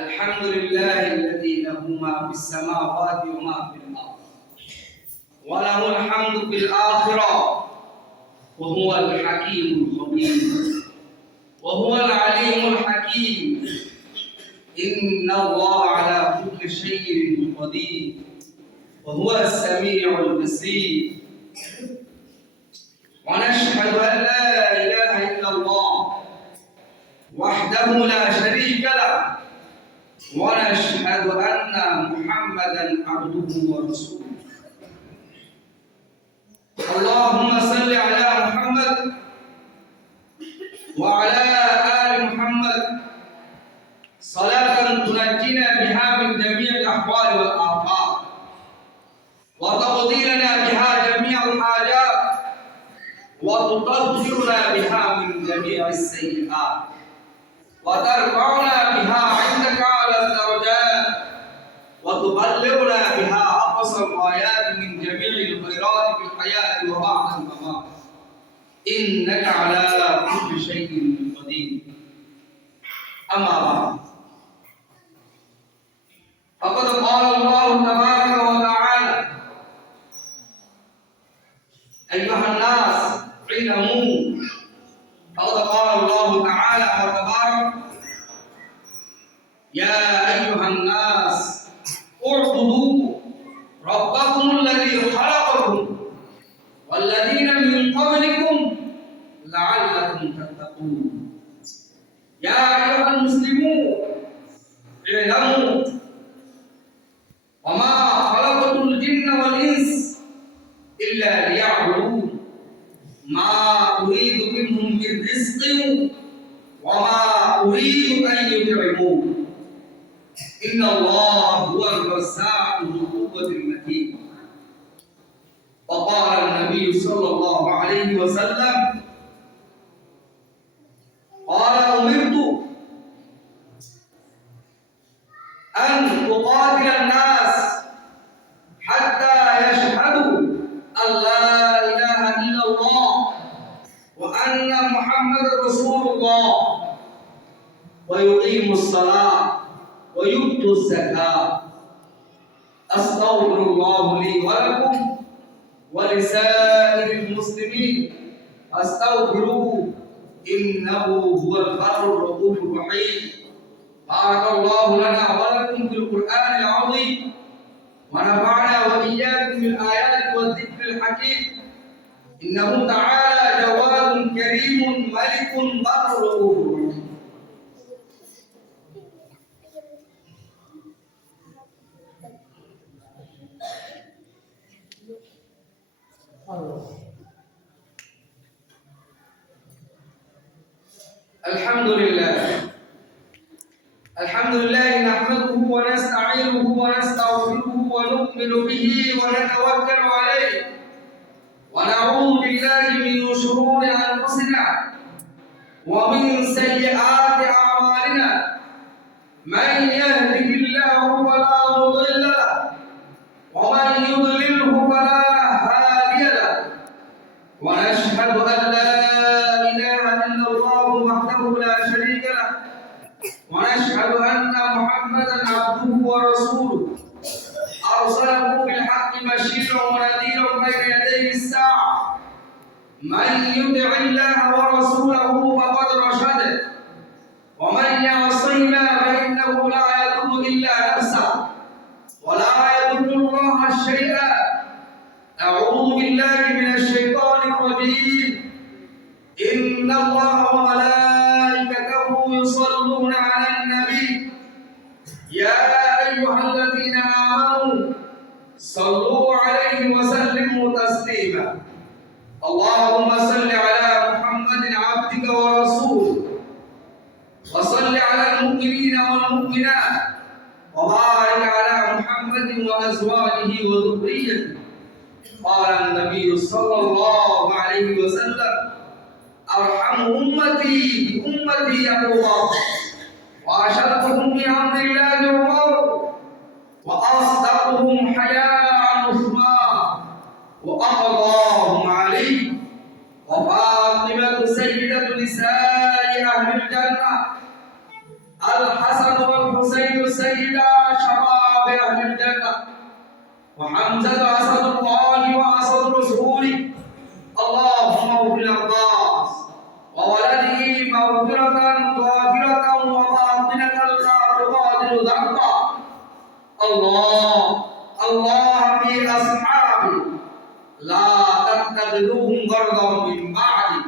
الحمد لله الذي له ما في السماوات وما في الأرض وله الحمد في الآخرة وهو الحكيم الخبير وهو العليم الحكيم إن الله على كل شيء قدير وهو السميع البصير ونشهد أن لا إله إلا الله وحده لا شريك له ونشهد أن محمدا عبده ورسوله اللهم صل على محمد وعلى آل محمد صلاة تنجينا بها من جميع الأحوال والآفات وتقضي لنا بها جميع الحاجات وتطهرنا بها من جميع السيئات وترفعنا بها عندك على الدرجات وتبلغنا بها أقصى الغايات من جميع الخيرات في الحياة وبعد الممات إنك على كل شيء قدير أما بعد فقد قال الله تبارك وتعالى أيها الناس اعلموا فقد قال الله تعالى وتبارك يا أيها الناس اعبدوا ربكم الذي خلقكم والذين من قبلكم لعلكم تتقون يا أيها المسلمون اعلموا وما خلقت الجن والإنس إلا ليعبدون ما أريد منهم من رزق وما أريد أن يطعمون إن الله هو الرزاق ذو القوة المتين وقال النبي صلى الله عليه وسلم قال أمرت أن أقاتل الناس حتى يشهدوا أن لا إله إلا الله وأن محمد رسول الله ويقيموا الصلاة ويؤتوا الزكاة أستغفر الله لي ولكم ولسائر المسلمين أستغفروه إنه هو البر الرؤوف الرحيم بارك الله لنا ولكم في القرآن العظيم ونفعنا وإياكم بالآيات والذكر الحكيم إنه تعالى جواد كريم ملك بر رؤوف رحيم الحمد لله نحمده ونستعينه ونستغفره ونؤمن به ونتوكل عليه ونعوذ بالله من شرور أنفسنا ومن سيئات أعمالنا من يهده الله فلا مضل له ومن يضلله فلا هادي له ونشهد أن لا إله إلا الله وحده لا شريك له ونشهد أن محمدا عبده ورسوله أرسله بالحق بشيرا ونذيرا بين يدي الساعة من يطع الله ورسوله فقد رشد ومن يعصهما فإنه لا يضر إلا نفسه ولا يضر الله شيئا أعوذ بالله من الشيطان الرجيم إن الله وملائكته يصلون على النبي يا أيها الذين آمنوا صلوا عليه وسلموا تسليما اللهم صل على محمد عبدك ورسولك وصل على المؤمنين والمؤمنات وبارك على محمد وأزواجه وذريته قال النبي صلى الله عليه وسلم أرحم أمتي بأمتي أبو بكر وأشدهم بأمر الله عمر وأصدقهم حياء عثمان وأقضاهم علي وفاطمة سيدة نساء أهل الجنة الحسن والحسين سيدا شباب أهل الجنة وحمزة أسد الله وأسد رسوله اللهم اغفر العباس وولده مغفرة ظاهرة وباطنة لا تغادر ذنبا الله في أصحابي لا تتخذوهم غرضا من بعدي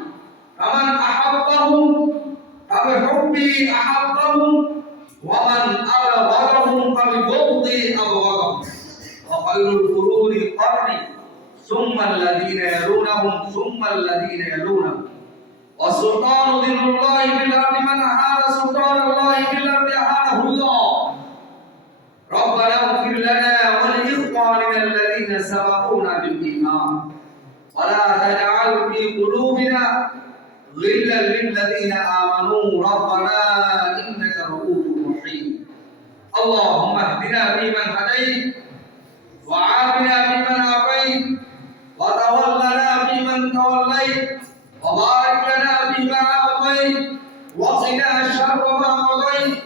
فمن أحبهم فبحبي أحبهم ومن أبغضهم فببغضي أبغضهم وخير القرون قرني ثم الذين يلونهم ثم الذين يلونهم والسلطان ذل الله بالأرض من أهان سلطان الله بالأرض أهانه الله ربنا اغفر لنا ولإخواننا الذين سبقونا بالإيمان ولا تجعل في قلوبنا غلا للذين آمنوا ربنا إنك رؤوف رحيم اللهم اهدنا فيمن هديت وعافنا فيمن عافيت وتولنا فيمن توليت وبارك لنا فيما أعطيت وقنا شر ما قضيت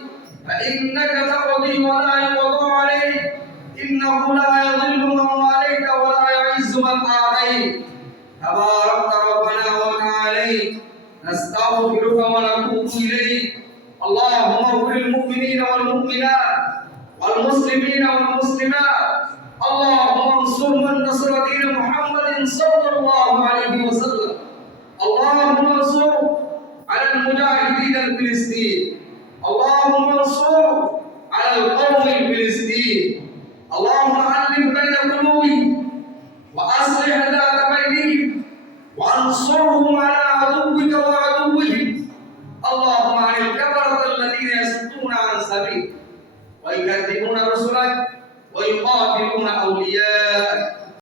فإنك تقضي ولا يقضى عليك إنه لا يضل من واليت ولا يعز من آتيت تبارك ربنا وتعالى نستغفرك ونتوب إليك اللهم اغفر للمؤمنين والمؤمنات والمسلمين والمسلمات اللهم انصر من نصر دين محمد صلى الله عليه وسلم اللهم انصر على المجاهدين الفلسطين اللهم انصر على القوم الفلسطين اللهم ألف بين قلوبهم وأصلح ذات بينهم وانصرهم على عدوك وعدوهم اللهم عن الكفرة الذين يصدون عن سبيلك ويكذبون رسلك ويقاتلون